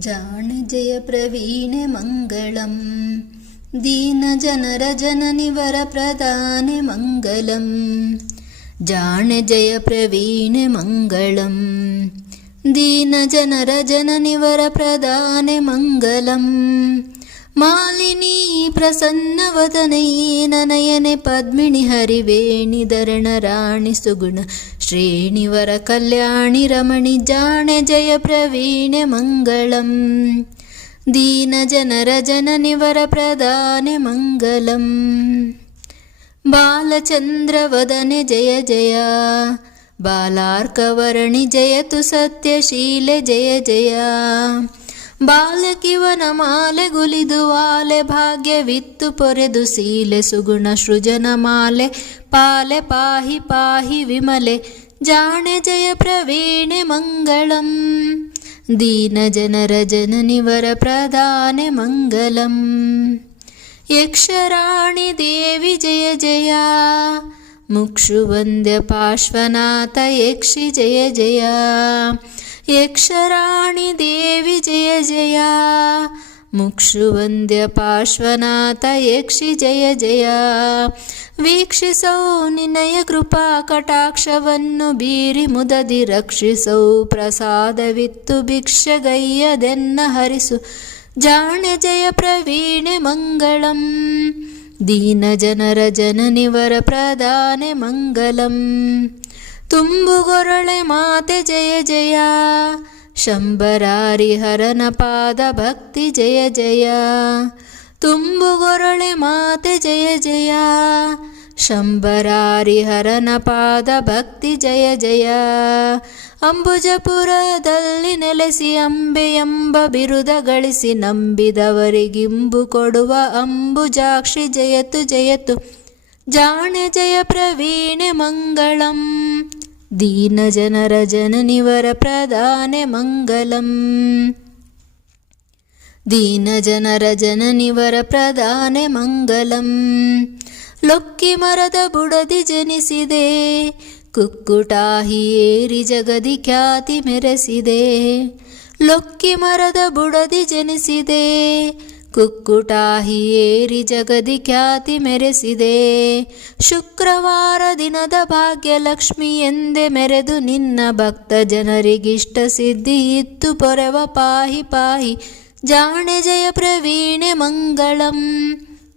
ಜಾಣೆ ಜಯ ಪ್ರವೀಣೆ ಮಂಗಳಂ ದೀನ ಜನರ ಜನನಿವರ ಪ್ರದಾನೆ ಮಂಗಲಂ. ಜಾಣೆ ಜಯ ಪ್ರವೀಣೆ ಮಂಗಳಂ ದೀನ ಜನರ ಜನನಿವರ ಪ್ರದಾನೆ ಮಂಗಲಂ. ಮಾಲಿನಿ ಪ್ರಸನ್ನವದನಯೇನ ನಯನೆ ಪದ್ಮಿಣಿ ಹರಿವೇಣಿ ಧರಣ ರಾಣಿ ಸುಗುಣ ಶ್ರೇಣಿವರ ಕಲ್ಯಾಣಿ ರಮಣಿ. ಜಾಣೆ ಜಯ ಪ್ರವೀಣೆ ಮಂಗಳಂ ದೀನ ಜನರ ಜನನಿವರ ಪ್ರದಾನೆ ಮಂಗಲಂ. ಬಾಲಚಂದ್ರವದನೆ ಜಯ ಜಯ ಬಾಲಾರ್ಕವರ್ಣಿ ಜಯತು ಸತ್ಯಶೀಲೆ ಜಯ ಜಯ. ಬಾಲಕಿವನ ಮಾಲೆ ಗುಲಿದು ವಾಲೆ ಭಾಗ್ಯವಿತ್ತು ಪೊರೆದು ಸೀಲೆ ಸುಗುಣ ಸೃಜನ ಮಾಲೆ ಪಾಲೆ ಪಾಹಿ ಪಾಹಿ ವಿಮಲೆ. ಜಾಣೆ ಜಯ ಪ್ರವೀಣೆ ಮಂಗಳಂ ದೀನ ಜನರ ಜನನಿವರ ಪ್ರದಾನೆ ಮಂಗಲಂ. ಯಕ್ಷರಾಣಿ ದೇವಿ ಜಯ ಜಯ ಮುಕ್ಷುವಂದ್ಯ ಪಾರ್ಶ್ವನಾಥ ಯಕ್ಷಿ ಜಯ ಜಯ. ಯಕ್ಷರಾಣಿ ದೇವಿ ಜಯ ಜಯ ಮುಕ್ಷುವಂದ್ಯ ಪಾರ್ಶ್ವನಾಥ ಯಕ್ಷಿ ಜಯ ಜಯ. ವೀಕ್ಷಿಸೌ ನಿನಯ ಕೃಪಾ ಕಟಾಕ್ಷವನ್ನು ಬೀರಿ ಮುದದಿ ರಕ್ಷಿಸೌ ಪ್ರಸಾದವಿತ್ತು ಭಿಕ್ಷಗಯ್ಯದೆನ್ನ ಹರಿಸು. ಜಾಣೆ ಜಯ ಪ್ರವೀಣೆ ಮಂಗಳಂ ದೀನ ಜನರ ಜನನಿವರ ಪ್ರದಾನೆ ಮಂಗಲಂ. ತುಂಬುಗೊರಳೆ ಮಾತೆ ಜಯ ಜಯ ಶಂಬರಾರಿ ಹರನ ಪಾದ ಭಕ್ತಿ ಜಯ ಜಯ. ತುಂಬುಗೊರಳೆ ಮಾತೆ ಜಯ ಜಯ ಶಂಬರಾರಿ ಹರನ ಪಾದ ಭಕ್ತಿ ಜಯ ಜಯ. ಅಂಬುಜಪುರದಲ್ಲಿ ನೆಲೆಸಿ ಅಂಬೆ ಎಂಬ ಬಿರುದ ಗಳಿಸಿ ನಂಬಿದವರಿಗಿಂಬು ಕೊಡುವ ಅಂಬುಜಾಕ್ಷಿ ಜಯತು ಜಯತು. ಜಾಣೆ ಜಯ ಪ್ರವೀಣೆ ಮಂಗಳಂ ದೀನ ಜನರ ಜನನಿವರ ಪ್ರದಾನೆ ಮಂಗಲಂ. ದೀನ ಜನರ ಜನನಿವರ ಪ್ರದಾನೆ ಮಂಗಲಂ. ಲೊಕ್ಕಿ ಮರದ ಬುಡದಿ ಜನಿಸಿದೆ ಕುಕ್ಕುಟಾಹಿ ಏರಿ ಜಗದಿ ಖ್ಯಾತಿ ಮೆರೆಸಿದೆ. ಲೊಕ್ಕಿ ಮರದ ಬುಡದಿ ಜನಿಸಿದೆ ಕುಕ್ಕುಟಾಹಿ ಏರಿ ಜಗದಿ ಖ್ಯಾತಿ ಮೆರೆಸಿದೆ. ಶುಕ್ರವಾರ ದಿನದ ಭಾಗ್ಯಲಕ್ಷ್ಮಿ ಎಂದೆ ಮೆರೆದು ನಿನ್ನ ಭಕ್ತ ಜನರಿಗಿಷ್ಟ ಸಿದ್ಧಿ ಇತ್ತು ಪೊರೆವ ಪಾಹಿ ಪಾಹಿ. ಜಾಣೆ ಜಯ ಪ್ರವೀಣೆ ಮಂಗಳಂ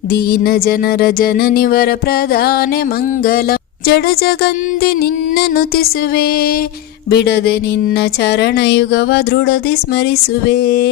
ದೀನ ಜನರ ಜನನಿವರ ಪ್ರದಾನೆ ಮಂಗಲಂ. ಜಡ ಜಗಂದಿ ನಿನ್ನ ನುತಿಸುವೆ ಬಿಡದೆ ನಿನ್ನ ಚರಣಯುಗವ ದೃಢದಿ ಸ್ಮರಿಸುವೆ.